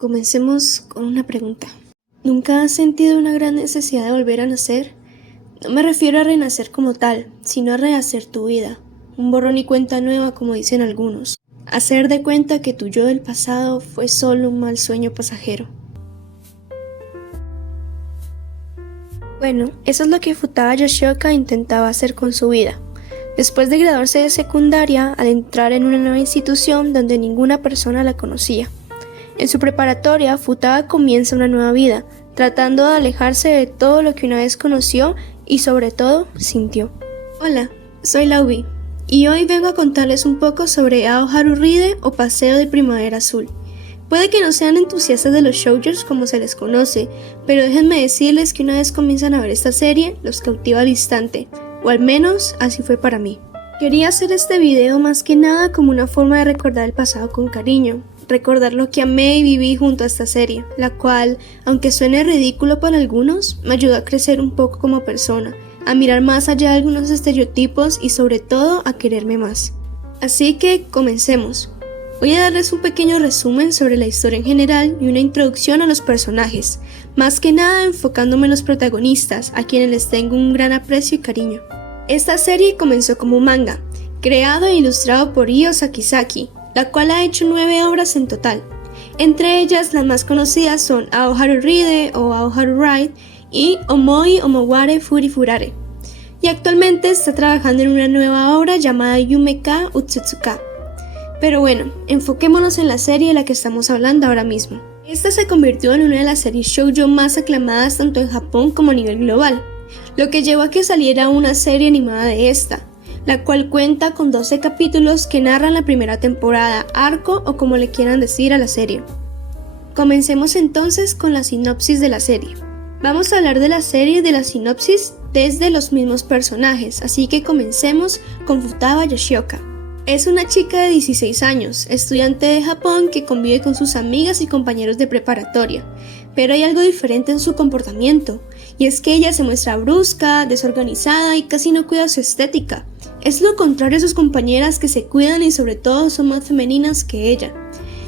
Comencemos con una pregunta. ¿Nunca has sentido una gran necesidad de volver a nacer? No me refiero a renacer como tal, sino a rehacer tu vida. Un borrón y cuenta nueva, como dicen algunos. Hacer de cuenta que tu yo del pasado fue solo un mal sueño pasajero. Bueno, eso es lo que Futaba Yoshioka intentaba hacer con su vida. Después de graduarse de secundaria, al entrar en una nueva institución donde ninguna persona la conocía. En su preparatoria, Futaba comienza una nueva vida, tratando de alejarse de todo lo que una vez conoció y sobre todo sintió. Hola, soy Laubi y hoy vengo a contarles un poco sobre Aoharu Ride o Paseo de Primavera Azul. Puede que no sean entusiastas de los shoujos como se les conoce, pero déjenme decirles que una vez comienzan a ver esta serie, los cautiva al instante, o al menos así fue para mí. Quería hacer este video más que nada como una forma de recordar el pasado con cariño, recordar lo que amé y viví junto a esta serie, la cual, aunque suene ridículo para algunos, me ayudó a crecer un poco como persona, a mirar más allá de algunos estereotipos y sobre todo a quererme más. Así que comencemos. Voy a darles un pequeño resumen sobre la historia en general y una introducción a los personajes, más que nada enfocándome en los protagonistas, a quienes les tengo un gran aprecio y cariño. Esta serie comenzó como un manga, creado e ilustrado por Io Sakizaki, la cual ha hecho 9 obras en total. Entre ellas, las más conocidas son Aoharu Ride o Aoharu Ride y Omoi Omoware Furifurare. Y actualmente está trabajando en una nueva obra llamada Yume-ka Utsutsuka. Pero bueno, enfoquémonos en la serie de la que estamos hablando ahora mismo. Esta se convirtió en una de las series shoujo más aclamadas tanto en Japón como a nivel global, lo que llevó a que saliera una serie animada de esta, la cual cuenta con 12 capítulos que narran la primera temporada, arco o como le quieran decir a la serie. Comencemos entonces con la sinopsis de la serie. Vamos a hablar de la serie y de la sinopsis desde los mismos personajes, así que comencemos con Futaba Yoshioka. Es una chica de 16 años, estudiante de Japón que convive con sus amigas y compañeros de preparatoria, pero hay algo diferente en su comportamiento, y es que ella se muestra brusca, desorganizada y casi no cuida su estética. Es lo contrario a sus compañeras que se cuidan y sobre todo son más femeninas que ella.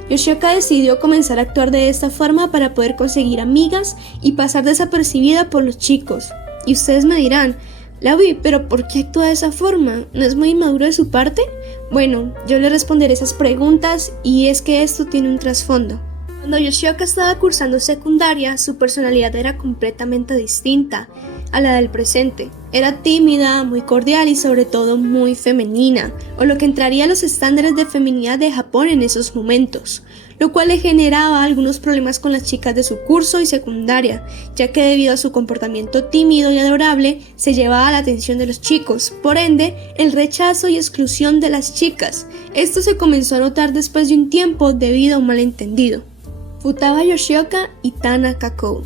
Yoshioka decidió comenzar a actuar de esta forma para poder conseguir amigas y pasar desapercibida por los chicos. Y ustedes me dirán, Laubi, ¿pero por qué actúa de esa forma? ¿No es muy inmaduro de su parte? Bueno, yo le responderé esas preguntas y es que esto tiene un trasfondo. Cuando Yoshioka estaba cursando secundaria, su personalidad era completamente distinta a la del presente. Era tímida, muy cordial y sobre todo muy femenina, o lo que entraría a los estándares de feminidad de Japón en esos momentos, lo cual le generaba algunos problemas con las chicas de su curso y secundaria, ya que debido a su comportamiento tímido y adorable, se llevaba la atención de los chicos, por ende, el rechazo y exclusión de las chicas. Esto se comenzó a notar después de un tiempo debido a un malentendido. Futaba Yoshioka y Tana Kakou.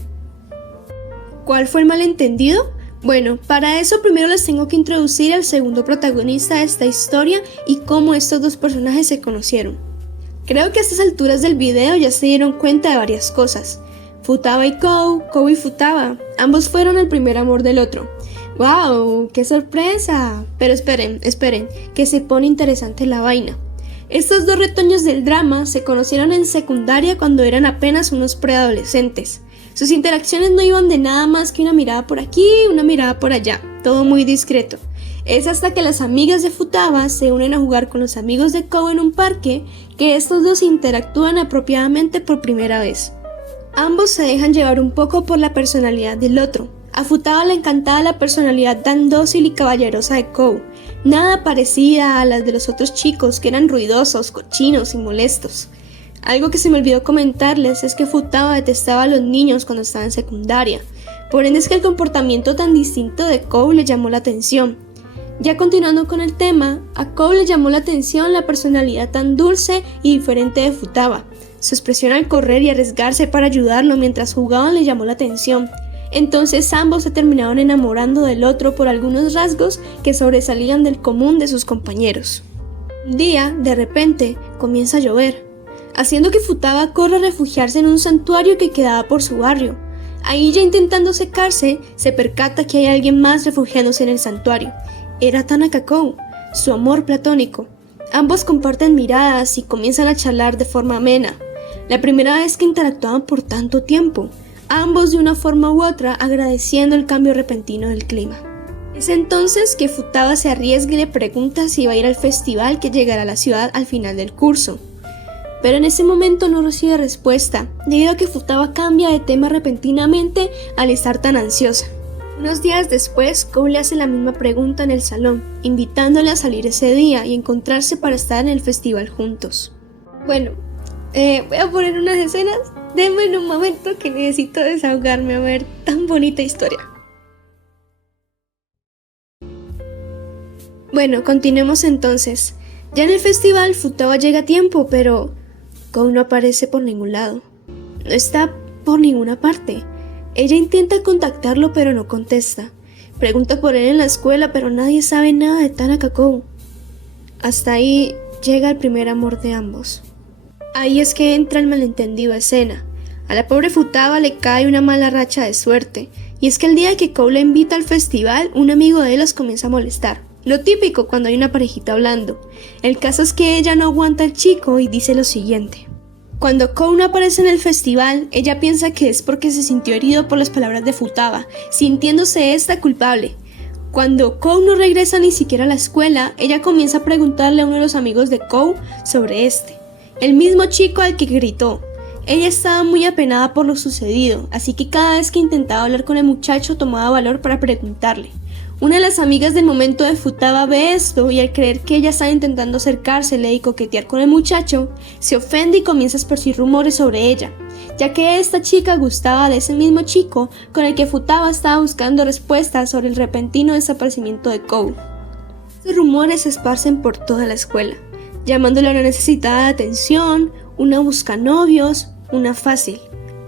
¿Cuál fue el malentendido? Bueno, para eso primero les tengo que introducir al segundo protagonista de esta historia y cómo estos dos personajes se conocieron. Creo que a estas alturas del video ya se dieron cuenta de varias cosas. Futaba y Kou y Futaba, ambos fueron el primer amor del otro. ¡Wow! ¡Qué sorpresa! Pero esperen, que se pone interesante la vaina. Estos dos retoños del drama se conocieron en secundaria cuando eran apenas unos preadolescentes. Sus interacciones no iban de nada más que una mirada por aquí, una mirada por allá, todo muy discreto. Es hasta que las amigas de Futaba se unen a jugar con los amigos de Kou en un parque que estos dos interactúan apropiadamente por primera vez. Ambos se dejan llevar un poco por la personalidad del otro. A Futaba le encantaba la personalidad tan dócil y caballerosa de Kou, nada parecida a las de los otros chicos que eran ruidosos, cochinos y molestos. Algo que se me olvidó comentarles es que Futaba detestaba a los niños cuando estaba en secundaria, por ende es que el comportamiento tan distinto de Kou le llamó la atención. Ya continuando con el tema, a Kou le llamó la atención la personalidad tan dulce y diferente de Futaba. Su expresión al correr y arriesgarse para ayudarlo mientras jugaban le llamó la atención. Entonces ambos se terminaron enamorando del otro por algunos rasgos que sobresalían del común de sus compañeros. Un día, de repente, comienza a llover, haciendo que Futaba corra a refugiarse en un santuario que quedaba por su barrio. Ahí ya intentando secarse, se percata que hay alguien más refugiándose en el santuario. Era Tana Kakou, su amor platónico. Ambos comparten miradas y comienzan a charlar de forma amena. la primera vez que interactuaban por tanto tiempo, ambos de una forma u otra agradeciendo el cambio repentino del clima. Es entonces que Futaba se arriesga y le pregunta si va a ir al festival que llegará a la ciudad al final del curso. Pero en ese momento no recibe respuesta, debido a que Futaba cambia de tema repentinamente al estar tan ansiosa. Unos días después, Kou le hace la misma pregunta en el salón, invitándole a salir ese día y encontrarse para estar en el festival juntos. Bueno, voy a poner unas escenas. Denme un momento que necesito desahogarme a ver tan bonita historia. Bueno, continuemos entonces. Ya en el festival, Futaba llega a tiempo, pero Kou no aparece por ningún lado. No está por ninguna parte. Ella intenta contactarlo, pero no contesta. Pregunta por él en la escuela, pero nadie sabe nada de Tanaka Kou. Hasta ahí llega el primer amor de ambos. Ahí es que entra el malentendido a escena. A la pobre Futaba le cae una mala racha de suerte, y es que el día que Kou la invita al festival, un amigo de él los comienza a molestar. Lo típico cuando hay una parejita hablando. El caso es que ella no aguanta al chico y dice lo siguiente. Cuando Kou no aparece en el festival, ella piensa que es porque se sintió herido por las palabras de Futaba, sintiéndose esta culpable. Cuando Kou no regresa ni siquiera a la escuela, ella comienza a preguntarle a uno de los amigos de Kou sobre el mismo chico al que gritó. Ella estaba muy apenada por lo sucedido, así que cada vez que intentaba hablar con el muchacho tomaba valor para preguntarle. Una de las amigas del momento de Futaba ve esto y al creer que ella estaba intentando acercársele y coquetear con el muchacho, se ofende y comienza a esparcir rumores sobre ella, ya que esta chica gustaba de ese mismo chico con el que Futaba estaba buscando respuestas sobre el repentino desaparecimiento de Kou. Estos rumores se esparcen por toda la escuela, llamándole a una necesitada de atención, una buscanovios, una fácil.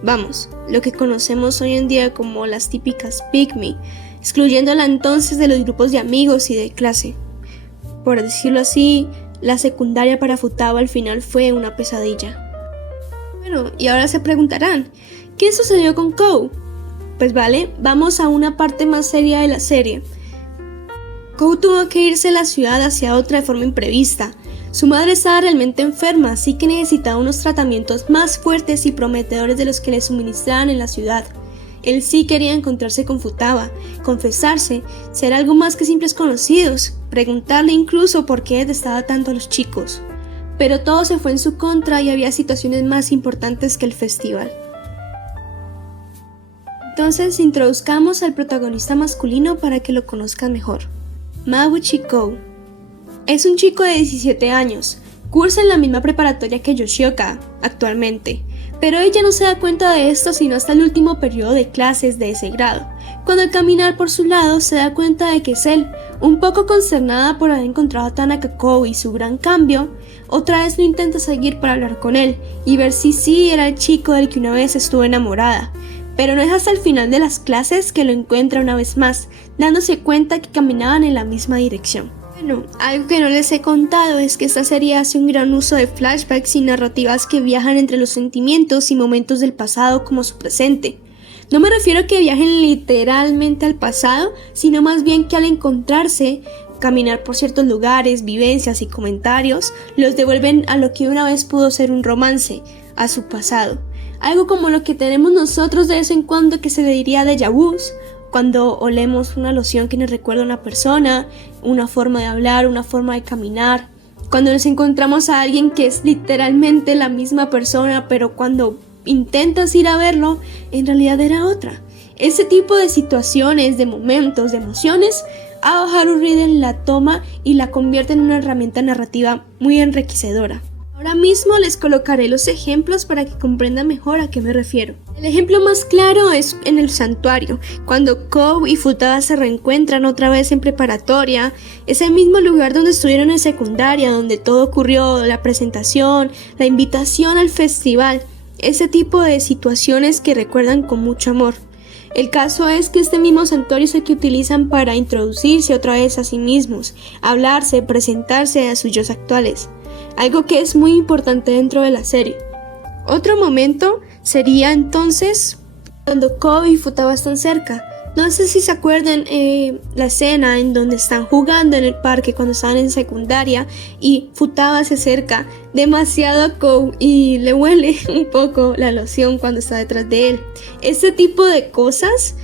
Vamos, lo que conocemos hoy en día como las típicas pick me, excluyéndola entonces de los grupos de amigos y de clase. Por decirlo así, la secundaria para Futaba al final fue una pesadilla. Bueno, y ahora se preguntarán, ¿qué sucedió con Kou? Pues vale, vamos a una parte más seria de la serie. Kou tuvo que irse de la ciudad hacia otra de forma imprevista. Su madre estaba realmente enferma, así que necesitaba unos tratamientos más fuertes y prometedores de los que le suministraban en la ciudad. Él sí quería encontrarse con Futaba, confesarse, ser algo más que simples conocidos, preguntarle incluso por qué detestaba tanto a los chicos. Pero todo se fue en su contra y había situaciones más importantes que el festival. Entonces introduzcamos al protagonista masculino para que lo conozcan mejor. Mabuchi Kou. Es un chico de 17 años, cursa en la misma preparatoria que Yoshioka actualmente. Pero ella no se da cuenta de esto sino hasta el último periodo de clases de ese grado, cuando al caminar por su lado se da cuenta de que es él. Un poco consternada por haber encontrado a Tanaka Kou y su gran cambio, otra vez lo intenta seguir para hablar con él y ver si sí era el chico del que una vez estuvo enamorada. Pero no es hasta el final de las clases que lo encuentra una vez más, dándose cuenta que caminaban en la misma dirección. Bueno, algo que no les he contado es que esta serie hace un gran uso de flashbacks y narrativas que viajan entre los sentimientos y momentos del pasado como su presente. No me refiero a que viajen literalmente al pasado, sino más bien que al encontrarse, caminar por ciertos lugares, vivencias y comentarios, los devuelven a lo que una vez pudo ser un romance, a su pasado. Algo como lo que tenemos nosotros de vez en cuando que se le diría déjà vus, cuando olemos una loción que nos recuerda a una persona, una forma de hablar, una forma de caminar, cuando nos encontramos a alguien que es literalmente la misma persona, pero cuando intentas ir a verlo, en realidad era otra. Ese tipo de situaciones, de momentos, de emociones, Ao Haru Riden la toma y la convierte en una herramienta narrativa muy enriquecedora. Ahora mismo les colocaré los ejemplos para que comprendan mejor a qué me refiero. El ejemplo más claro es en el santuario, cuando Kou y Futaba se reencuentran otra vez en preparatoria, es el mismo lugar donde estuvieron en secundaria, donde todo ocurrió, la presentación, la invitación al festival, ese tipo de situaciones que recuerdan con mucho amor. El caso es que este mismo santuario es el que utilizan para introducirse otra vez a sí mismos, hablarse, presentarse a sus yos actuales. Algo que es muy importante dentro de la serie. Otro momento sería entonces cuando Kou y Futaba están cerca, No sé si se acuerdan la escena en donde están jugando en el parque cuando estaban en secundaria y Futaba se acerca demasiado a Kou y le huele un poco la loción cuando está detrás de él. Este tipo de cosas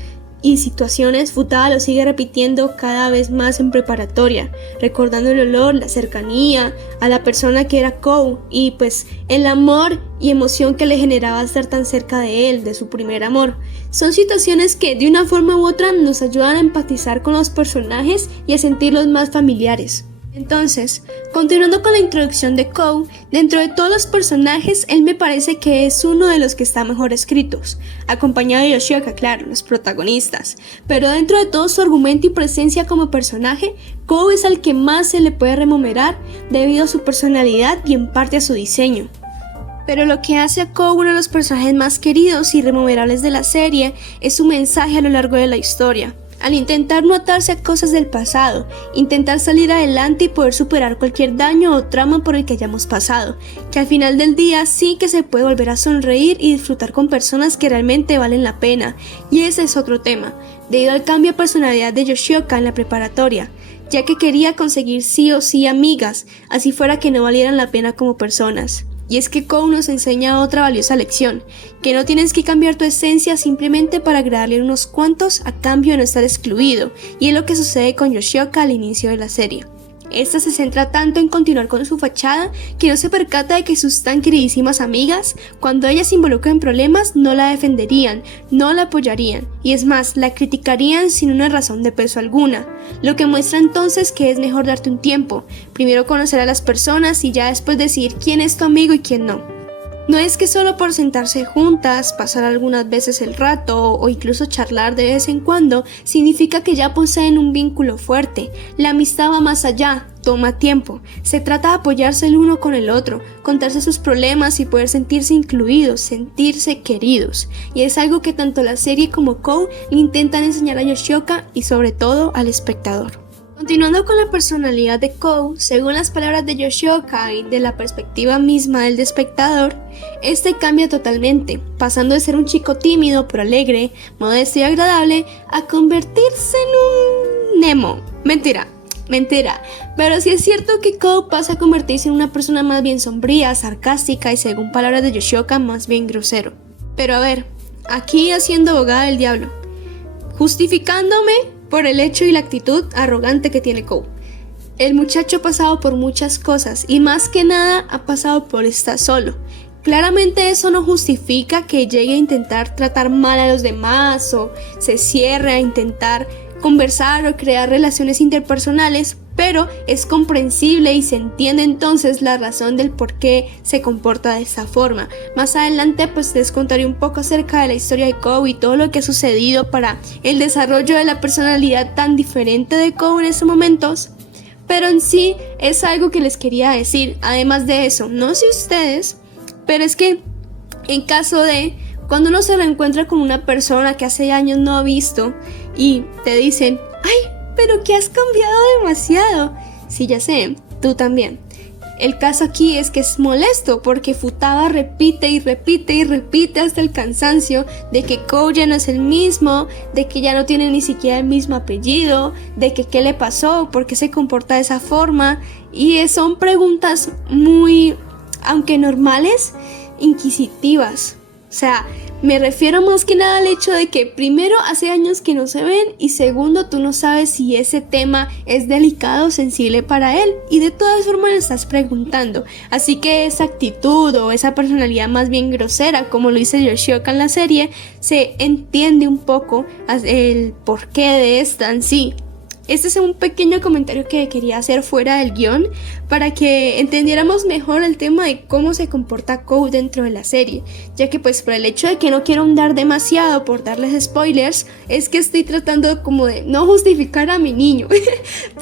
y situaciones Futaba lo sigue repitiendo cada vez más en preparatoria, recordando el olor, la cercanía a la persona que era Kou y pues el amor y emoción que le generaba estar tan cerca de él, de su primer amor. Son situaciones que de una forma u otra nos ayudan a empatizar con los personajes y a sentirlos más familiares. Entonces, continuando con la introducción de Kou, dentro de todos los personajes, él me parece que es uno de los que está mejor escritos, acompañado de Yoshioka, claro, los protagonistas. Pero dentro de todo su argumento y presencia como personaje, Kou es al que más se le puede rememorar debido a su personalidad y en parte a su diseño. Pero lo que hace a Kou uno de los personajes más queridos y rememorables de la serie es su mensaje a lo largo de la historia. Al intentar no atarse a cosas del pasado, intentar salir adelante y poder superar cualquier daño o trauma por el que hayamos pasado, que al final del día sí que se puede volver a sonreír y disfrutar con personas que realmente valen la pena, y ese es otro tema, debido al cambio de personalidad de Yoshioka en la preparatoria, ya que quería conseguir sí o sí amigas, así fuera que no valieran la pena como personas. Y es que Kou nos enseña otra valiosa lección, que no tienes que cambiar tu esencia simplemente para agradarle a unos cuantos a cambio de no estar excluido, y es lo que sucede con Yoshioka al inicio de la serie. Esta se centra tanto en continuar con su fachada que no se percata de que sus tan queridísimas amigas, cuando ella se involucra en problemas, no la defenderían, no la apoyarían, y es más, la criticarían sin una razón de peso alguna, lo que muestra entonces que es mejor darte un tiempo, primero conocer a las personas y ya después decidir quién es tu amigo y quién no. No es que solo por sentarse juntas, pasar algunas veces el rato o incluso charlar de vez en cuando significa que ya poseen un vínculo fuerte. La amistad va más allá, toma tiempo. Se trata de apoyarse el uno con el otro, contarse sus problemas y poder sentirse incluidos, sentirse queridos. Y es algo que tanto la serie como Kou le intentan enseñar a Yoshioka y sobre todo al espectador. Continuando con la personalidad de Kou, según las palabras de Yoshioka y de la perspectiva misma del espectador, este cambia totalmente, pasando de ser un chico tímido pero alegre, modesto y agradable, a convertirse en un Nemo. Mentira, pero sí es cierto que Kou pasa a convertirse en una persona más bien sombría, sarcástica y según palabras de Yoshioka más bien grosero. Pero a ver, aquí haciendo abogada del diablo, justificándome por el hecho y la actitud arrogante que tiene Kou. El muchacho ha pasado por muchas cosas y más que nada ha pasado por estar solo. Claramente eso no justifica que llegue a intentar tratar mal a los demás o se cierre a intentar conversar o crear relaciones interpersonales, pero es comprensible y se entiende entonces la razón del por qué se comporta de esta forma. Más adelante pues les contaré un poco acerca de la historia de Kou y todo lo que ha sucedido para el desarrollo de la personalidad tan diferente de Kou en estos momentos, pero en sí es algo que les quería decir. Además de eso, no sé ustedes, pero es que en caso de cuando uno se reencuentra con una persona que hace años no ha visto y te dicen, ¡ay, pero que has cambiado demasiado! Sí, ya sé, tú también. El caso aquí es que es molesto porque Futaba repite y repite y repite hasta el cansancio de que Kou ya no es el mismo, de que ya no tiene ni siquiera el mismo apellido, de que qué le pasó, por qué se comporta de esa forma, y son preguntas muy, aunque normales, inquisitivas. O sea, me refiero más que nada al hecho de que primero hace años que no se ven y segundo tú no sabes si ese tema es delicado o sensible para él y de todas formas le estás preguntando. Así que esa actitud o esa personalidad más bien grosera, como lo dice Yoshioka en la serie, se entiende un poco el porqué de esta en sí. Este es un pequeño comentario que quería hacer fuera del guión para que entendiéramos mejor el tema de cómo se comporta Kou dentro de la serie, ya que pues por el hecho de que no quiero ahondar demasiado por darles spoilers, es que estoy tratando como de no justificar a mi niño,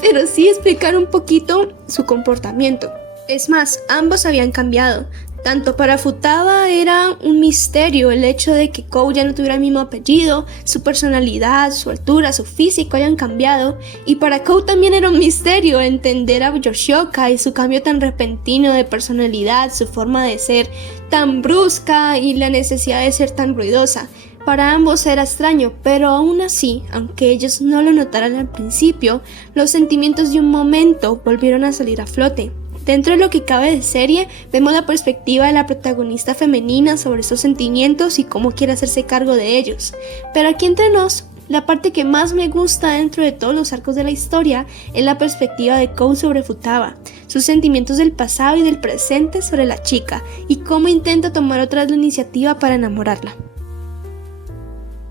pero sí explicar un poquito su comportamiento. Es más, ambos habían cambiado. Tanto para Futaba era un misterio el hecho de que Kou ya no tuviera el mismo apellido, su personalidad, su altura, su físico hayan cambiado, y para Kou también era un misterio entender a Yoshioka y su cambio tan repentino de personalidad, su forma de ser tan brusca y la necesidad de ser tan ruidosa. Para ambos era extraño, pero aún así, aunque ellos no lo notaran al principio, los sentimientos de un momento volvieron a salir a flote. Dentro de lo que cabe de serie, vemos la perspectiva de la protagonista femenina sobre estos sentimientos y cómo quiere hacerse cargo de ellos. Pero aquí entre nos, la parte que más me gusta dentro de todos los arcos de la historia es la perspectiva de Kou sobre Futaba, sus sentimientos del pasado y del presente sobre la chica, y cómo intenta tomar otra vez la iniciativa para enamorarla.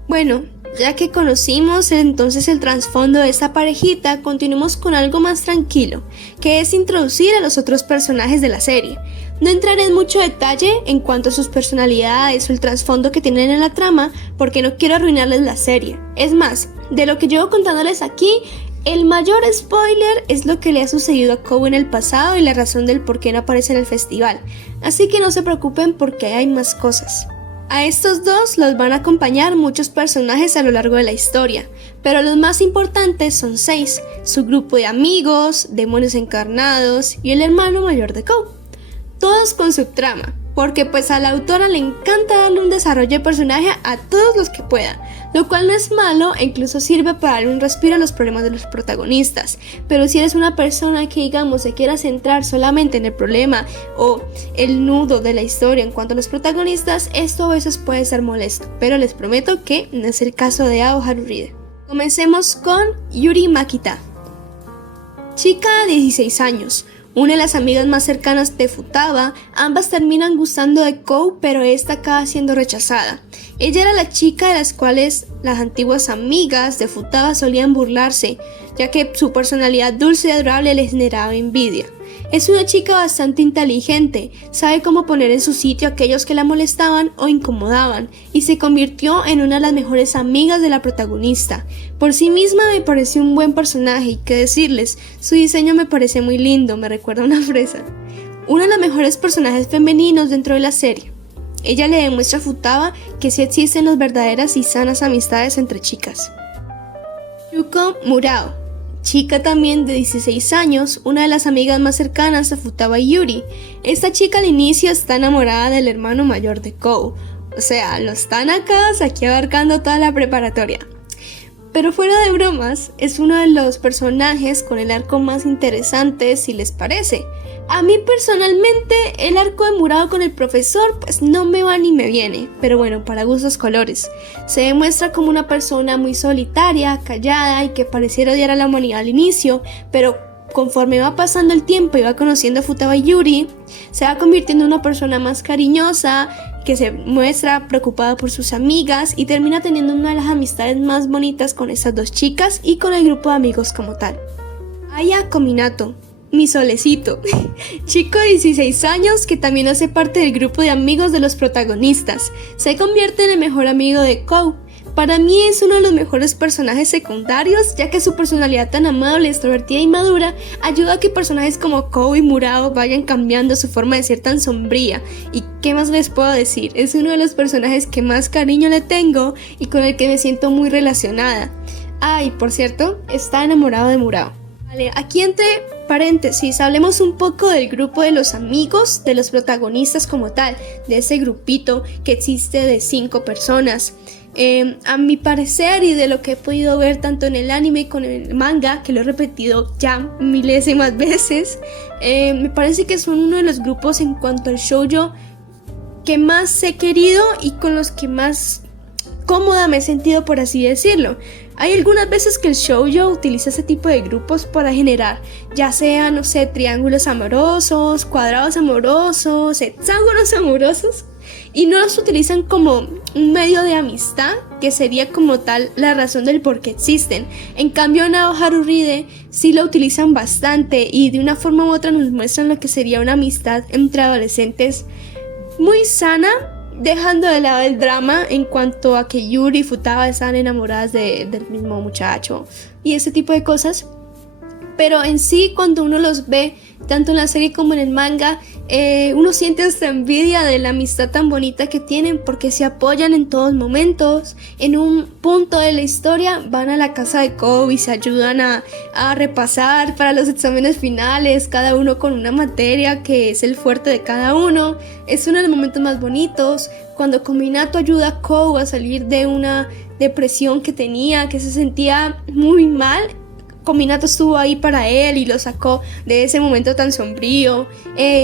Bueno, ya que conocimos entonces el trasfondo de esta parejita, continuemos con algo más tranquilo, que es introducir a los otros personajes de la serie. No entraré en mucho detalle en cuanto a sus personalidades o el trasfondo que tienen en la trama, porque no quiero arruinarles la serie. Es más, de lo que llevo contándoles aquí, el mayor spoiler es lo que le ha sucedido a Kou en el pasado y la razón del por qué no aparece en el festival, así que no se preocupen porque hay más cosas. A estos dos los van a acompañar muchos personajes a lo largo de la historia, pero los más importantes son 6, su grupo de amigos, demonios encarnados y el hermano mayor de Kou. Todos con su trama, porque pues a la autora le encanta darle un desarrollo de personaje a todos los que pueda, lo cual no es malo e incluso sirve para darle un respiro a los problemas de los protagonistas. Pero si eres una persona que digamos se quiera centrar solamente en el problema o el nudo de la historia en cuanto a los protagonistas, esto a veces puede ser molesto, pero les prometo que no es el caso de Ao Haruride. Comencemos con Yuri Makita, chica de 16 años. Una de las amigas más cercanas de Futaba, ambas terminan gustando de Kou, pero esta acaba siendo rechazada. Ella era la chica de las cuales las antiguas amigas de Futaba solían burlarse, ya que su personalidad dulce y adorable les generaba envidia. Es una chica bastante inteligente, sabe cómo poner en su sitio a aquellos que la molestaban o incomodaban, y se convirtió en una de las mejores amigas de la protagonista. Por sí misma me pareció un buen personaje y qué decirles, su diseño me parece muy lindo, me recuerda a una fresa. Uno de los mejores personajes femeninos dentro de la serie. Ella le demuestra a Futaba que sí existen las verdaderas y sanas amistades entre chicas. Yuko Murao, chica también de 16 años, una de las amigas más cercanas a Futaba y Yuri. Esta chica al inicio está enamorada del hermano mayor de Kou, o sea, los Tanakas aquí abarcando toda la preparatoria. Pero fuera de bromas, es uno de los personajes con el arco más interesante si les parece. A mí personalmente el arco de Murao con el profesor pues no me va ni me viene, pero bueno, para gustos colores. Se demuestra como una persona muy solitaria, callada y que pareciera odiar a la humanidad al inicio, pero conforme va pasando el tiempo y va conociendo a Futaba y Yuri, se va convirtiendo en una persona más cariñosa, que se muestra preocupada por sus amigas y termina teniendo una de las amistades más bonitas con estas dos chicas y con el grupo de amigos como tal. Aya Kominato, mi solecito, chico de 16 años que también hace parte del grupo de amigos de los protagonistas, se convierte en el mejor amigo de Kou. Para mí es uno de los mejores personajes secundarios, ya que su personalidad tan amable, extrovertida y madura ayuda a que personajes como Kou y Murao vayan cambiando su forma de ser tan sombría. ¿Y qué más les puedo decir? Es uno de los personajes que más cariño le tengo y con el que me siento muy relacionada. Ah, y por cierto, está enamorado de Murao. Vale, aquí entre paréntesis, hablemos un poco del grupo de los amigos, de los protagonistas como tal, de ese grupito que existe de 5 personas. A mi parecer y de lo que he podido ver tanto en el anime como en el manga, que lo he repetido ya milésimas veces, me parece que son uno de los grupos en cuanto al shoujo que más he querido y con los que más cómoda me he sentido, por así decirlo. Hay algunas veces que el shoujo utiliza ese tipo de grupos para generar, ya sean, no sé, triángulos amorosos, cuadrados amorosos, hexágonos amorosos, y no los utilizan como un medio de amistad, que sería como tal la razón del por qué existen. En cambio en Ao Haruride sí lo utilizan bastante y de una forma u otra nos muestran lo que sería una amistad entre adolescentes muy sana, dejando de lado el drama en cuanto a que Yuri y Futaba están enamoradas del mismo muchacho y ese tipo de cosas. Pero en sí, cuando uno los ve, tanto en la serie como en el manga, Uno siente hasta envidia de la amistad tan bonita que tienen porque se apoyan en todos momentos. En un punto de la historia van a la casa de Kou y se ayudan a repasar para los exámenes finales, cada uno con una materia que es el fuerte de cada uno. Es uno de los momentos más bonitos cuando Kominato ayuda a Kou a salir de una depresión que tenía, que se sentía muy mal. Kominato estuvo ahí para él y lo sacó de ese momento tan sombrío.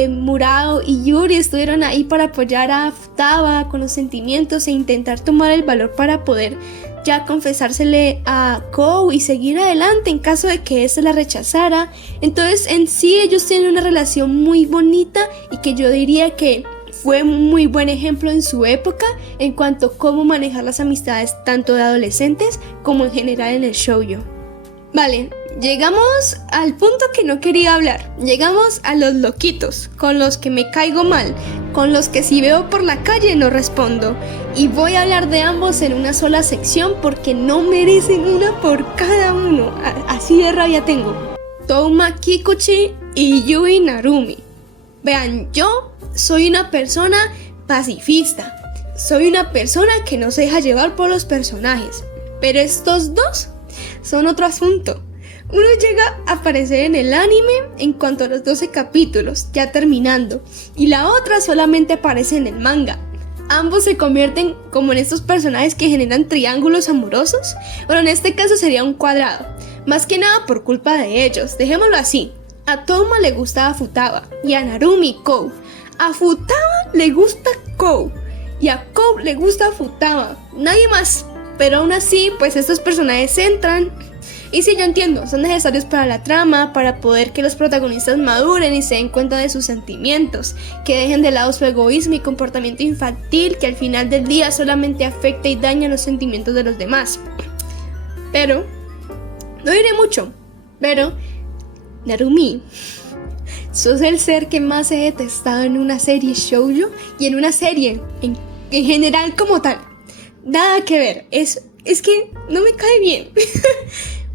Murao y Yuri estuvieron ahí para apoyar a Futaba con los sentimientos e intentar tomar el valor para poder ya confesársele a Kou y seguir adelante en caso de que ésta la rechazara. Entonces en sí ellos tienen una relación muy bonita y que yo diría que fue un muy buen ejemplo en su época en cuanto a cómo manejar las amistades tanto de adolescentes como en general en el shoujo. Vale, llegamos al punto que no quería hablar. Llegamos a los loquitos, con los que me caigo mal, con los que si veo por la calle no respondo. Y voy a hablar de ambos en una sola sección porque no merecen una por cada uno. Así de rabia tengo. Touma Kikuchi y Yui Narumi. Vean, yo soy una persona pacifista. Soy una persona que no se deja llevar por los personajes. Pero estos dos son otro asunto. Uno llega a aparecer en el anime en cuanto a los 12 capítulos, ya terminando, y la otra solamente aparece en el manga. Ambos se convierten como en estos personajes que generan triángulos amorosos. Bueno, en este caso sería un cuadrado, más que nada por culpa de ellos, dejémoslo así. A Touma le gustaba Futaba y a Narumi Kou. A Futaba le gusta Kou y a Kou le gusta Futaba, nadie más. Pero aún así, pues estos personajes entran. Y sí, yo entiendo, son necesarios para la trama, para poder que los protagonistas maduren y se den cuenta de sus sentimientos, que dejen de lado su egoísmo y comportamiento infantil que al final del día solamente afecta y daña los sentimientos de los demás. Pero, no diré mucho, pero, Narumi, sos el ser que más he detestado en una serie shoujo y en una serie en general como tal. Nada que ver, es que no me cae bien.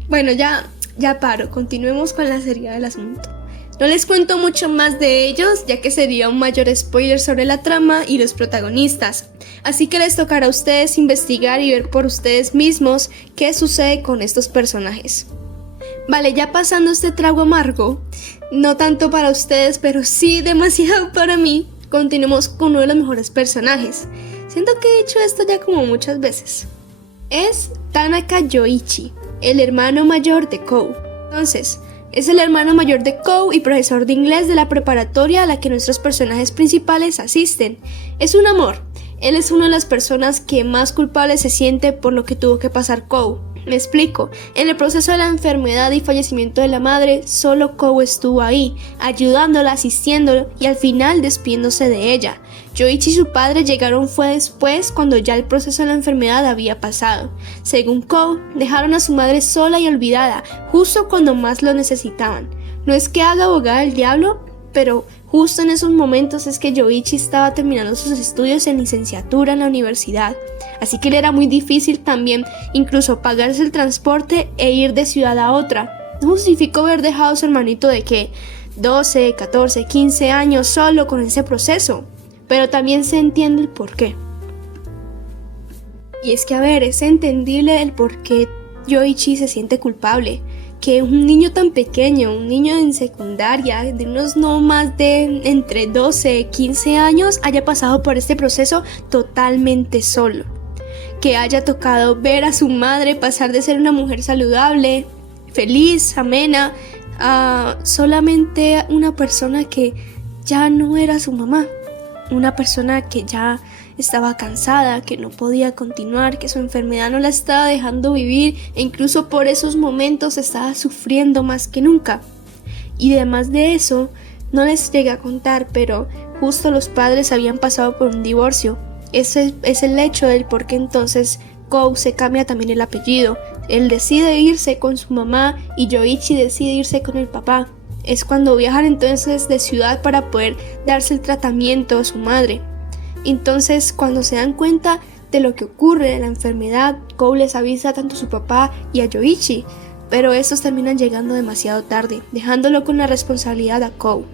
Bueno, ya paro, continuemos con la seriedad del asunto. No les cuento mucho más de ellos, ya que sería un mayor spoiler sobre la trama y los protagonistas. Así que les tocará a ustedes investigar y ver por ustedes mismos qué sucede con estos personajes. Vale, ya pasando este trago amargo, no tanto para ustedes, pero sí demasiado para mí, continuemos con uno de los mejores personajes. Siento que he hecho esto ya como muchas veces. Es Tanaka Yoichi, el hermano mayor de Kou. Entonces, es el hermano mayor de Kou y profesor de inglés de la preparatoria a la que nuestros personajes principales asisten. Es un amor. Él es una de las personas que más culpable se siente por lo que tuvo que pasar Kou. Me explico, en el proceso de la enfermedad y fallecimiento de la madre, solo Kou estuvo ahí, ayudándola, asistiéndolo y al final despidiéndose de ella. Yoichi y su padre llegaron fue después cuando ya el proceso de la enfermedad había pasado. Según Kou, dejaron a su madre sola y olvidada, justo cuando más lo necesitaban. No es que haga abogada del diablo, pero justo en esos momentos es que Yoichi estaba terminando sus estudios en licenciatura en la universidad. Así que le era muy difícil también incluso pagarse el transporte e ir de ciudad a otra. No justificó haber dejado a su hermanito de que 12, 14, 15 años solo con ese proceso. Pero también se entiende el porqué. Y es que, a ver, es entendible el por qué Yoichi se siente culpable. Que un niño tan pequeño, un niño en secundaria, de unos no más de entre 12 y 15 años, haya pasado por este proceso totalmente solo. Que haya tocado ver a su madre pasar de ser una mujer saludable, feliz, amena, a solamente una persona que ya no era su mamá. Una persona que ya estaba cansada, que no podía continuar, que su enfermedad no la estaba dejando vivir e incluso por esos momentos estaba sufriendo más que nunca. Y además de eso, no les llegué a contar, pero justo los padres habían pasado por un divorcio. Ese es el hecho del por qué entonces Kou se cambia también el apellido. Él decide irse con su mamá y Yoichi decide irse con el papá. Es cuando viajan entonces de ciudad para poder darse el tratamiento a su madre. Entonces, cuando se dan cuenta de lo que ocurre de la enfermedad, Kou les avisa tanto a su papá y a Yoichi, pero estos terminan llegando demasiado tarde, dejándolo con la responsabilidad a Kou.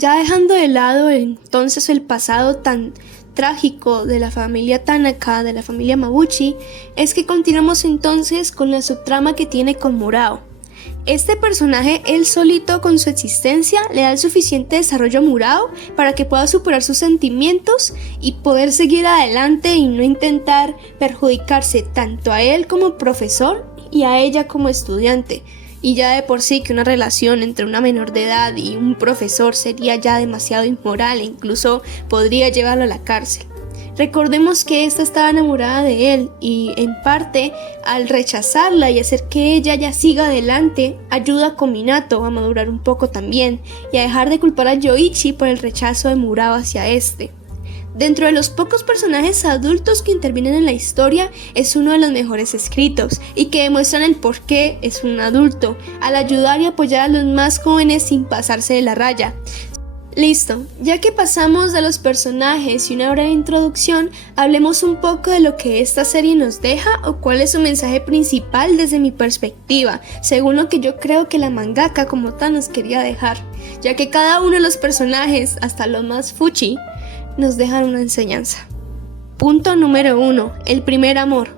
Ya dejando de lado entonces el pasado tan trágico de la familia Tanaka, de la familia Mabuchi, es que continuamos entonces con la subtrama que tiene con Murao. Este personaje, él solito con su existencia, le da el suficiente desarrollo a Murao para que pueda superar sus sentimientos y poder seguir adelante y no intentar perjudicarse tanto a él como profesor y a ella como estudiante. Y ya de por sí que una relación entre una menor de edad y un profesor sería ya demasiado inmoral e incluso podría llevarlo a la cárcel. Recordemos que esta estaba enamorada de él y en parte al rechazarla y hacer que ella ya siga adelante ayuda a Kominato a madurar un poco también y a dejar de culpar a Yoichi por el rechazo de Murao hacia este. Dentro de los pocos personajes adultos que intervienen en la historia, es uno de los mejores escritos y que demuestran el por qué es un adulto, al ayudar y apoyar a los más jóvenes sin pasarse de la raya. Listo, ya que pasamos de los personajes y una breve introducción, hablemos un poco de lo que esta serie nos deja o cuál es su mensaje principal desde mi perspectiva, según lo que yo creo que la mangaka como tal nos quería dejar, ya que cada uno de los personajes, hasta los más fuchi, nos dejan una enseñanza. Punto número 1. El primer amor.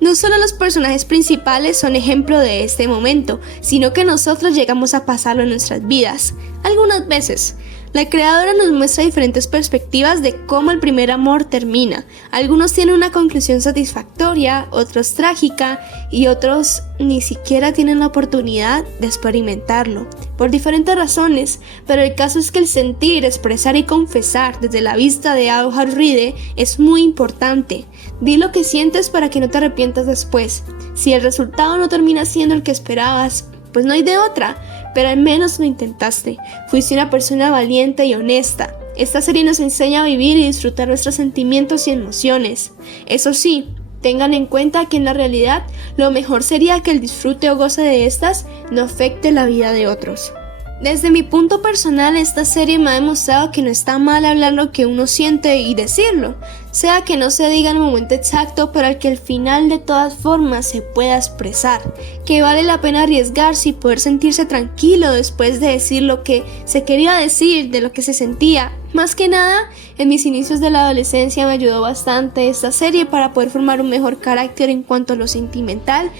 No solo los personajes principales son ejemplo de este momento, sino que nosotros llegamos a pasarlo en nuestras vidas, algunas veces. La creadora nos muestra diferentes perspectivas de cómo el primer amor termina. Algunos tienen una conclusión satisfactoria, otros trágica y otros ni siquiera tienen la oportunidad de experimentarlo, por diferentes razones, pero el caso es que el sentir, expresar y confesar desde la vista de Ao Haruhide es muy importante. Di lo que sientes para que no te arrepientas después. Si el resultado no termina siendo el que esperabas, pues no hay de otra, pero al menos lo intentaste. Fuiste una persona valiente y honesta. Esta serie nos enseña a vivir y disfrutar nuestros sentimientos y emociones. Eso sí, tengan en cuenta que en la realidad lo mejor sería que el disfrute o goce de estas no afecte la vida de otros. Desde mi punto personal, esta serie me ha demostrado que no está mal hablar lo que uno siente y decirlo, sea que no se diga en el momento exacto, pero al que al final de todas formas se pueda expresar, que vale la pena arriesgarse y poder sentirse tranquilo después de decir lo que se quería decir, de lo que se sentía. Más que nada, en mis inicios de la adolescencia me ayudó bastante esta serie para poder formar un mejor carácter en cuanto a lo sentimental.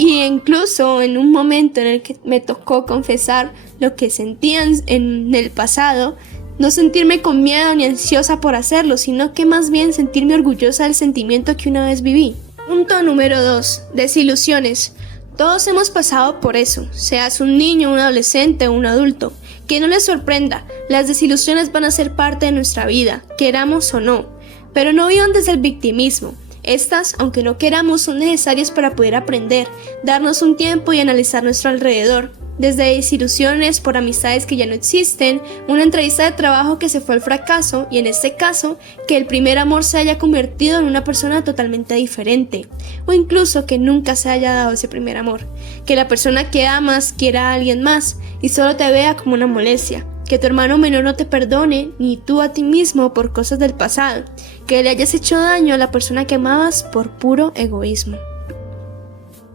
Y incluso en un momento en el que me tocó confesar lo que sentía en el pasado, no sentirme con miedo ni ansiosa por hacerlo, sino que más bien sentirme orgullosa del sentimiento que una vez viví. Punto número 2. Desilusiones. Todos hemos pasado por eso, seas un niño, un adolescente o un adulto. Que no les sorprenda, las desilusiones van a ser parte de nuestra vida, queramos o no. Pero no vivan desde el victimismo. Estas, aunque no queramos, son necesarias para poder aprender, darnos un tiempo y analizar nuestro alrededor. Desde desilusiones por amistades que ya no existen, una entrevista de trabajo que se fue al fracaso y en este caso, que el primer amor se haya convertido en una persona totalmente diferente. O incluso que nunca se haya dado ese primer amor. Que la persona que amas quiera a alguien más y solo te vea como una molestia. Que tu hermano menor no te perdone, ni tú a ti mismo por cosas del pasado. Que le hayas hecho daño a la persona que amabas por puro egoísmo.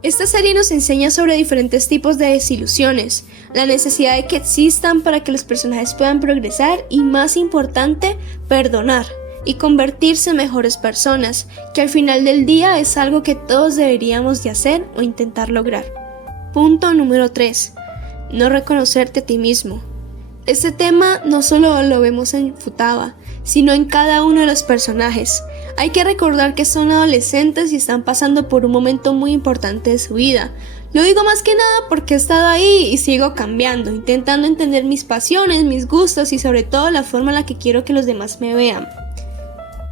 Esta serie nos enseña sobre diferentes tipos de desilusiones, la necesidad de que existan para que los personajes puedan progresar y, más importante, perdonar y convertirse en mejores personas, que al final del día es algo que todos deberíamos de hacer o intentar lograr. Punto número 3. No reconocerte a ti mismo. Este tema no solo lo vemos en Futaba, sino en cada uno de los personajes. Hay que recordar que son adolescentes y están pasando por un momento muy importante de su vida. Lo digo más que nada porque he estado ahí y sigo cambiando, intentando entender mis pasiones, mis gustos y sobre todo la forma en la que quiero que los demás me vean.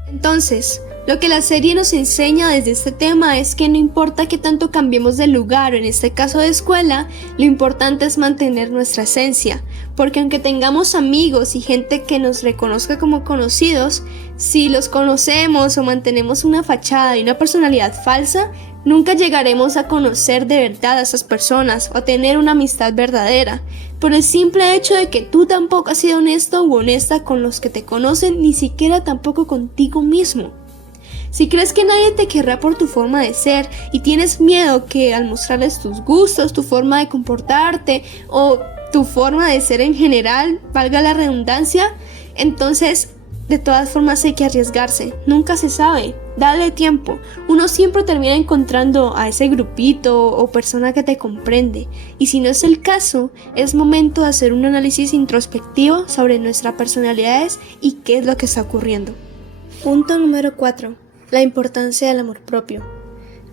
Entonces, lo que la serie nos enseña desde este tema es que no importa que tanto cambiemos de lugar o en este caso de escuela, lo importante es mantener nuestra esencia, porque aunque tengamos amigos y gente que nos reconozca como conocidos, si los conocemos o mantenemos una fachada y una personalidad falsa, nunca llegaremos a conocer de verdad a esas personas o a tener una amistad verdadera, por el simple hecho de que tú tampoco has sido honesto u honesta con los que te conocen, ni siquiera tampoco contigo mismo. Si crees que nadie te querrá por tu forma de ser y tienes miedo que al mostrarles tus gustos, tu forma de comportarte o tu forma de ser en general, valga la redundancia, entonces de todas formas hay que arriesgarse, nunca se sabe, dale tiempo, uno siempre termina encontrando a ese grupito o persona que te comprende, y si no es el caso, es momento de hacer un análisis introspectivo sobre nuestras personalidades y qué es lo que está ocurriendo. Punto número 4. La importancia del amor propio.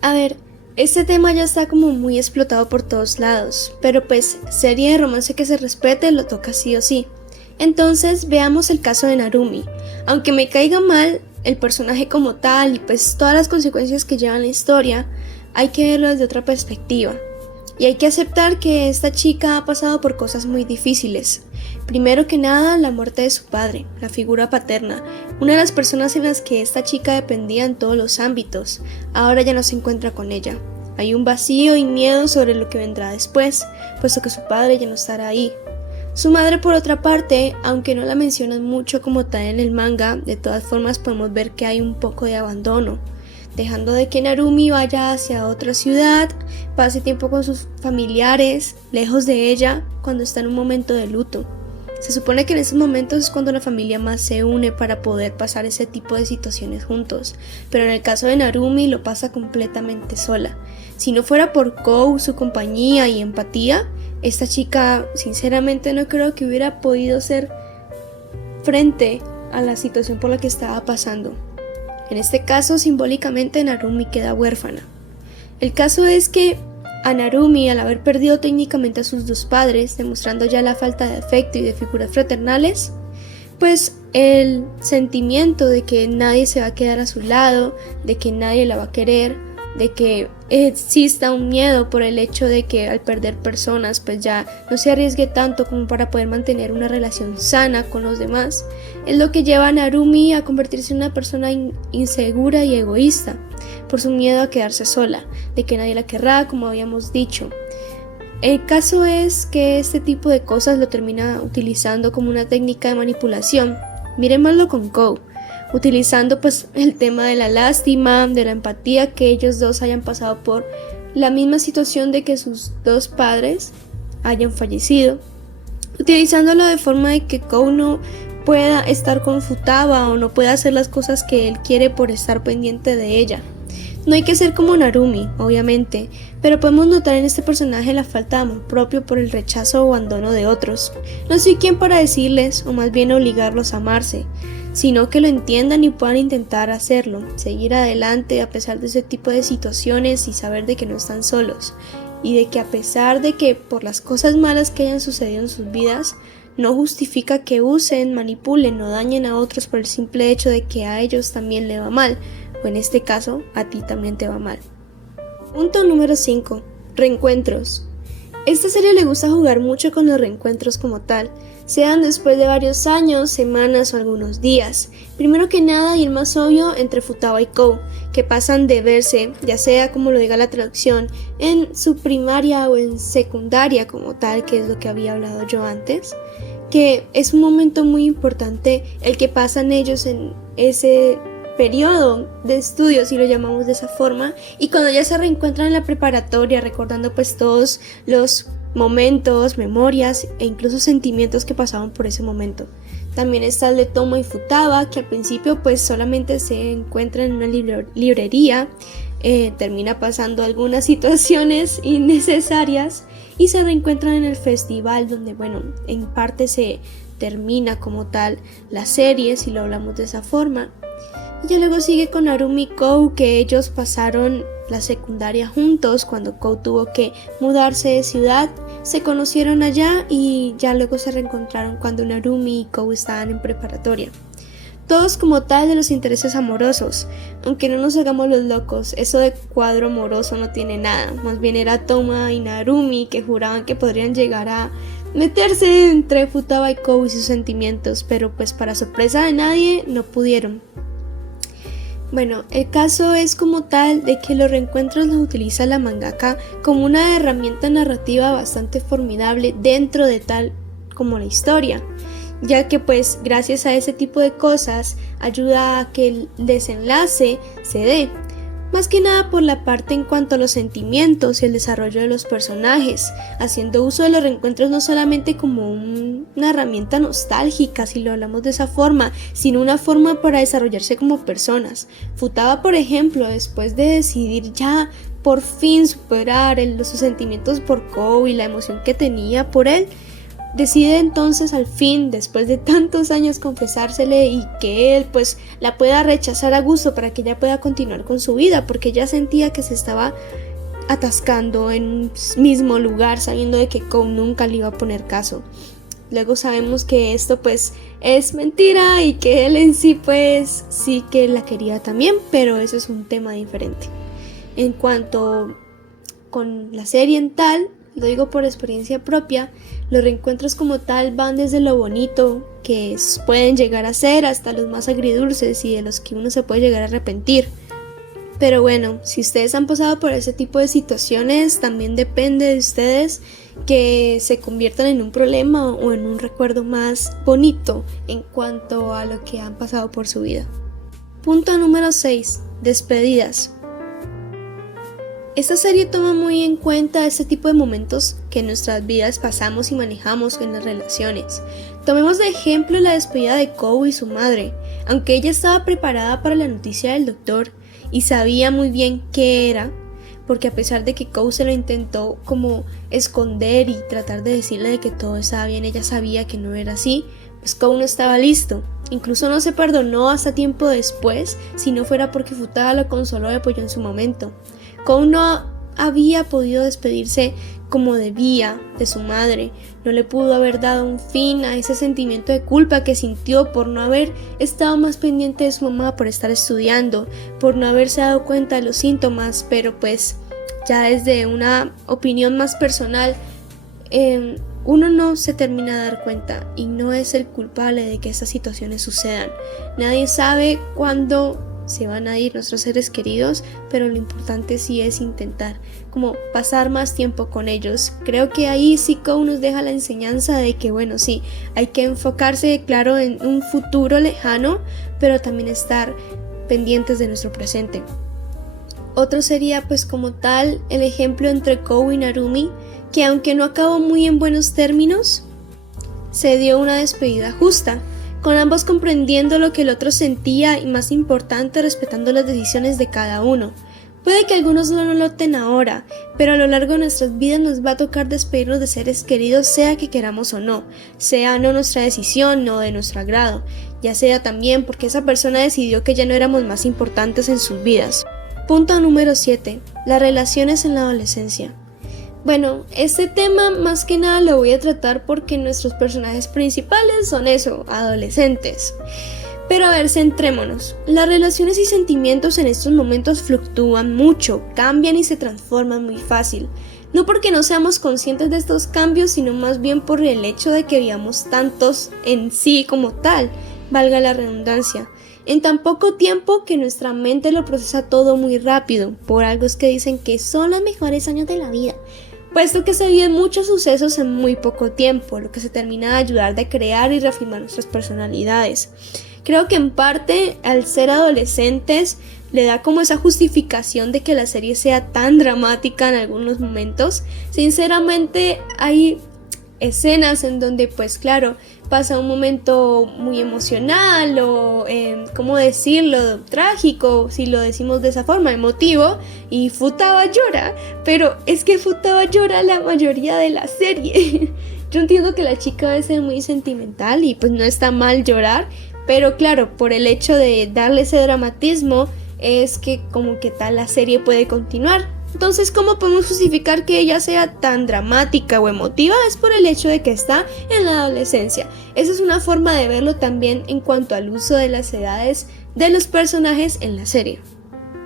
A ver, este tema ya está como muy explotado por todos lados, pero pues serie de romance que se respete lo toca sí o sí. Entonces veamos el caso de Narumi. Aunque me caiga mal el personaje como tal y pues todas las consecuencias que lleva la historia, hay que verlo desde otra perspectiva. Y hay que aceptar que esta chica ha pasado por cosas muy difíciles. Primero que nada, la muerte de su padre, la figura paterna, una de las personas en las que esta chica dependía en todos los ámbitos. Ahora ya no se encuentra con ella. Hay un vacío y miedo sobre lo que vendrá después, puesto que su padre ya no estará ahí. Su madre, por otra parte, aunque no la mencionan mucho como tal en el manga, de todas formas podemos ver que hay un poco de abandono, dejando de que Narumi vaya hacia otra ciudad, pase tiempo con sus familiares, lejos de ella, cuando está en un momento de luto. Se supone que en esos momentos es cuando la familia más se une para poder pasar ese tipo de situaciones juntos, pero en el caso de Narumi lo pasa completamente sola. Si no fuera por Kou, su compañía y empatía, esta chica sinceramente no creo que hubiera podido hacer frente a la situación por la que estaba pasando. En este caso, simbólicamente, Narumi queda huérfana. El caso es que a Narumi, al haber perdido técnicamente a sus dos padres, demostrando ya la falta de afecto y de figuras fraternales, pues el sentimiento de que nadie se va a quedar a su lado, de que nadie la va a querer, de que exista un miedo por el hecho de que al perder personas pues ya no se arriesgue tanto como para poder mantener una relación sana con los demás, es lo que lleva a Narumi a convertirse en una persona insegura y egoísta por su miedo a quedarse sola, de que nadie la querrá, como habíamos dicho. El caso es que este tipo de cosas lo termina utilizando como una técnica de manipulación. Miremoslo con Kou, utilizando pues el tema de la lástima, de la empatía, que ellos dos hayan pasado por la misma situación de que sus dos padres hayan fallecido, utilizándolo de forma de que Kou no pueda estar con Futaba o no pueda hacer las cosas que él quiere por estar pendiente de ella. No hay que ser como Narumi, obviamente, pero podemos notar en este personaje la falta de amor propio por el rechazo o abandono de otros. No soy quien para decirles, o más bien obligarlos a amarse, sino que lo entiendan y puedan intentar hacerlo, seguir adelante a pesar de ese tipo de situaciones y saber de que no están solos, y de que a pesar de que por las cosas malas que hayan sucedido en sus vidas, no justifica que usen, manipulen o dañen a otros por el simple hecho de que a ellos también le va mal, o en este caso, a ti también te va mal. Punto número 5. Reencuentros. Esta serie le gusta jugar mucho con los reencuentros como tal, sean después de varios años, semanas o algunos días. Primero que nada y el más obvio entre Futaba y Kou, que pasan de verse, ya sea como lo diga la traducción, en su primaria o en secundaria como tal, que es lo que había hablado yo antes, que es un momento muy importante el que pasan ellos en ese periodo de estudio, si lo llamamos de esa forma, y cuando ya se reencuentran en la preparatoria, recordando pues todos los momentos, memorias e incluso sentimientos que pasaban por ese momento. También está el de Tomo y Futaba, que al principio pues solamente se encuentran en una librería, termina pasando algunas situaciones innecesarias y se reencuentran en el festival, donde bueno, en parte se termina como tal la serie, si lo hablamos de esa forma. Y ya luego sigue con Narumi y Kou, que ellos pasaron la secundaria juntos. Cuando Kou tuvo que mudarse de ciudad, se conocieron allá y ya luego se reencontraron cuando Narumi y Kou estaban en preparatoria. Todos como tal de los intereses amorosos, aunque no nos hagamos los locos, eso de cuadro amoroso no tiene nada, más bien era Toma y Narumi que juraban que podrían llegar a meterse entre Futaba y Kou y sus sentimientos, pero pues para sorpresa de nadie no pudieron. Bueno, el caso es como tal de que los reencuentros los utiliza la mangaka como una herramienta narrativa bastante formidable dentro de tal como la historia, ya que pues gracias a ese tipo de cosas ayuda a que el desenlace se dé. más que nada por la parte en cuanto a los sentimientos y el desarrollo de los personajes, haciendo uso de los reencuentros no solamente como una herramienta nostálgica, si lo hablamos de esa forma, sino una forma para desarrollarse como personas. Futaba, por ejemplo, después de decidir ya por fin superar sus sentimientos por Kou y la emoción que tenía por él, decide entonces al fin, después de tantos años, confesársele y que él pues la pueda rechazar a gusto para que ella pueda continuar con su vida, porque ella sentía que se estaba atascando en un mismo lugar, sabiendo de que Kou nunca le iba a poner caso. Luego sabemos que esto pues es mentira y que él en sí pues sí que la quería también, pero eso es un tema diferente. En cuanto con la serie en tal, lo digo por experiencia propia, los reencuentros como tal van desde lo bonito que pueden llegar a ser hasta los más agridulces y de los que uno se puede llegar a arrepentir. Pero bueno, si ustedes han pasado por ese tipo de situaciones, también depende de ustedes que se conviertan en un problema o en un recuerdo más bonito en cuanto a lo que han pasado por su vida. Punto número 6. Despedidas. Esta serie toma muy en cuenta este tipo de momentos que en nuestras vidas pasamos y manejamos en las relaciones. Tomemos de ejemplo la despedida de Kou y su madre. Aunque ella estaba preparada para la noticia del doctor y sabía muy bien qué era, porque a pesar de que Kou se lo intentó como esconder y tratar de decirle de que todo estaba bien, ella sabía que no era así, pues Kou no estaba listo. Incluso no se perdonó hasta tiempo después, si no fuera porque Futaba lo consoló y apoyó en su momento. Kou no había podido despedirse como debía de su madre, no le pudo haber dado un fin a ese sentimiento de culpa que sintió por no haber estado más pendiente de su mamá, por estar estudiando, por no haberse dado cuenta de los síntomas, pero pues ya desde una opinión más personal, uno no se termina de dar cuenta y no es el culpable de que estas situaciones sucedan. Nadie sabe cuándo se van a ir nuestros seres queridos, pero lo importante sí es intentar como pasar más tiempo con ellos. Creo que ahí sí Kou nos deja la enseñanza de que bueno, sí, hay que enfocarse claro en un futuro lejano, pero también estar pendientes de nuestro presente. Otro sería pues como tal el ejemplo entre Kou y Narumi, que aunque no acabó muy en buenos términos, se dio una despedida justa, con ambos comprendiendo lo que el otro sentía y, más importante, respetando las decisiones de cada uno. Puede que algunos no lo noten ahora, pero a lo largo de nuestras vidas nos va a tocar despedirnos de seres queridos, sea que queramos o no, sea no nuestra decisión, no de nuestro agrado, ya sea también porque esa persona decidió que ya no éramos más importantes en sus vidas. Punto número 7. Las relaciones en la adolescencia. Bueno, este tema más que nada lo voy a tratar porque nuestros personajes principales son eso, adolescentes. Pero a ver, centrémonos. Las relaciones y sentimientos en estos momentos fluctúan mucho, cambian y se transforman muy fácil. No porque no seamos conscientes de estos cambios, sino más bien por el hecho de que veamos tantos en sí como tal, valga la redundancia. En tan poco tiempo que nuestra mente lo procesa todo muy rápido, por algo es que dicen que son los mejores años de la vida, puesto que se viven muchos sucesos en muy poco tiempo, lo que se termina de ayudar de crear y reafirmar nuestras personalidades. Creo que en parte, al ser adolescentes, le da como esa justificación de que la serie sea tan dramática en algunos momentos. Sinceramente, hay escenas en donde, pues claro, pasa un momento muy emocional o, ¿cómo decirlo?, trágico, si lo decimos de esa forma, emotivo, y Futaba llora, pero es que Futaba llora la mayoría de la serie. Yo entiendo que la chica debe ser muy sentimental y pues no está mal llorar, pero claro, por el hecho de darle ese dramatismo es que como que tal la serie puede continuar. Entonces, ¿cómo podemos justificar que ella sea tan dramática o emotiva? Es por el hecho de que está en la adolescencia. Esa es una forma de verlo también en cuanto al uso de las edades de los personajes en la serie.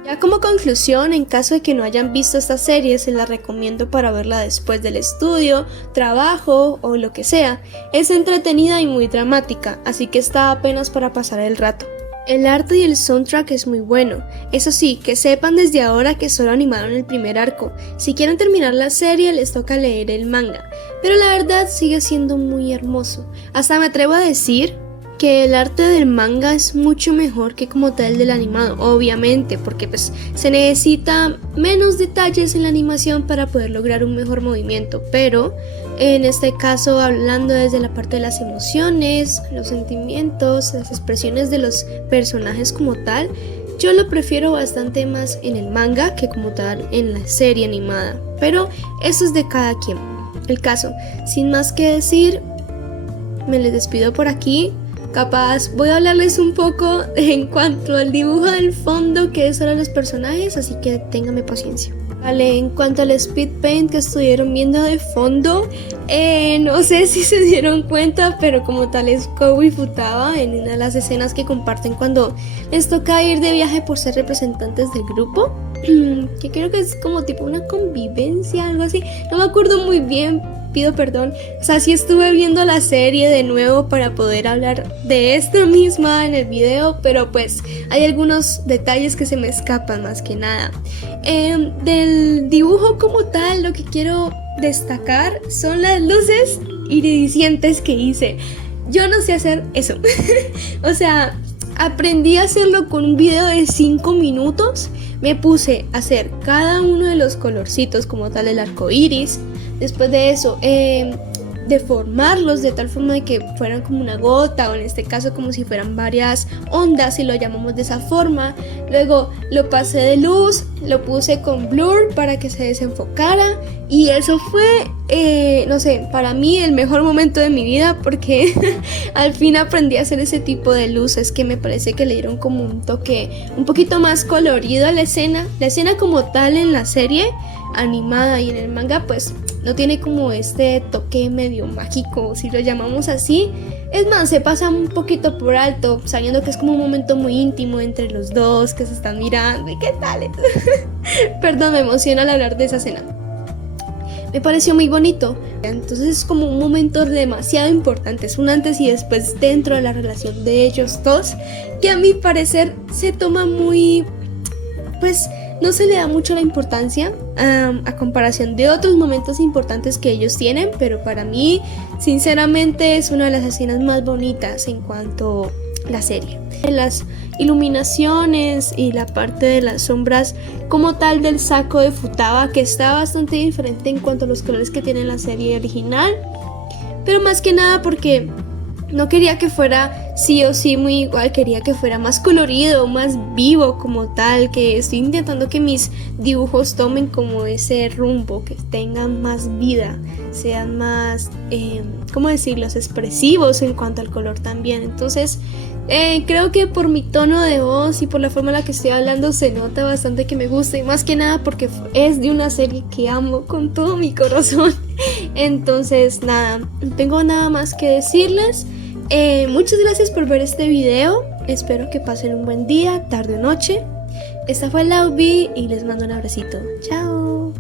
Ya como conclusión, en caso de que no hayan visto esta serie, se la recomiendo para verla después del estudio, trabajo o lo que sea. Es entretenida y muy dramática, así que está apenas para pasar el rato. El arte y el soundtrack es muy bueno. Eso sí, que sepan desde ahora que solo animaron el primer arco. Si quieren terminar la serie les toca leer el manga, pero la verdad sigue siendo muy hermoso. Hasta me atrevo a decir que el arte del manga es mucho mejor que como tal del animado, obviamente, porque pues se necesita menos detalles en la animación para poder lograr un mejor movimiento, pero en este caso, hablando desde la parte de las emociones, los sentimientos, las expresiones de los personajes como tal, yo lo prefiero bastante más en el manga que como tal en la serie animada, pero eso es de cada quien. El caso, sin más que decir, me les despido por aquí. Capaz voy a hablarles un poco en cuanto al dibujo del fondo que es ahora los personajes, así que ténganme paciencia. Vale, en cuanto al speed paint que estuvieron viendo de fondo, no sé si se dieron cuenta, pero como tal es Kobe Futaba en una de las escenas que comparten cuando les toca ir de viaje por ser representantes del grupo, que creo que es como tipo una convivencia, algo así, no me acuerdo muy bien. Pido perdón, o sea, sí estuve viendo la serie de nuevo para poder hablar de esto misma en el video, pero pues hay algunos detalles que se me escapan más que nada. Del dibujo como tal, lo que quiero destacar son las luces iridiscentes que hice. Yo no sé hacer eso, o sea, aprendí a hacerlo con un video de 5 minutos, me puse a hacer cada uno de los colorcitos como tal del arco iris. Después de eso, deformarlos de tal forma de que fueran como una gota, o en este caso como si fueran varias ondas, si lo llamamos de esa forma. Luego lo pasé de luz, lo puse con blur para que se desenfocara, y eso fue, no sé, para mí el mejor momento de mi vida, porque al fin aprendí a hacer ese tipo de luces que me parece que le dieron como un toque un poquito más colorido a la escena. La escena como tal en la serie animada y en el manga pues no tiene como este toque medio mágico, si lo llamamos así. Es más, se pasa un poquito por alto, sabiendo que es como un momento muy íntimo entre los dos, que se están mirando y qué tal. Perdón, me emociona al hablar de esa escena. Me pareció muy bonito. Entonces es como un momento demasiado importante, es un antes y después dentro de la relación de ellos dos, que a mi parecer se toma muy, pues no se le da mucho la importancia a comparación de otros momentos importantes que ellos tienen, pero para mí sinceramente es una de las escenas más bonitas en cuanto a la serie. Las iluminaciones y la parte de las sombras como tal del saco de Futaba, que está bastante diferente en cuanto a los colores que tiene la serie original, pero más que nada porque no quería que fuera sí o sí muy igual, quería que fuera más colorido, más vivo como tal, que estoy intentando que mis dibujos tomen como ese rumbo, que tengan más vida, sean más, ¿cómo decirlo?, expresivos en cuanto al color también. Entonces creo que por mi tono de voz y por la forma en la que estoy hablando se nota bastante que me gusta, y más que nada porque es de una serie que amo con todo mi corazón. Entonces nada, no tengo nada más que decirles. Muchas gracias por ver este video, espero que pasen un buen día, tarde o noche. Esta fue Laubi y les mando un abracito. Chao.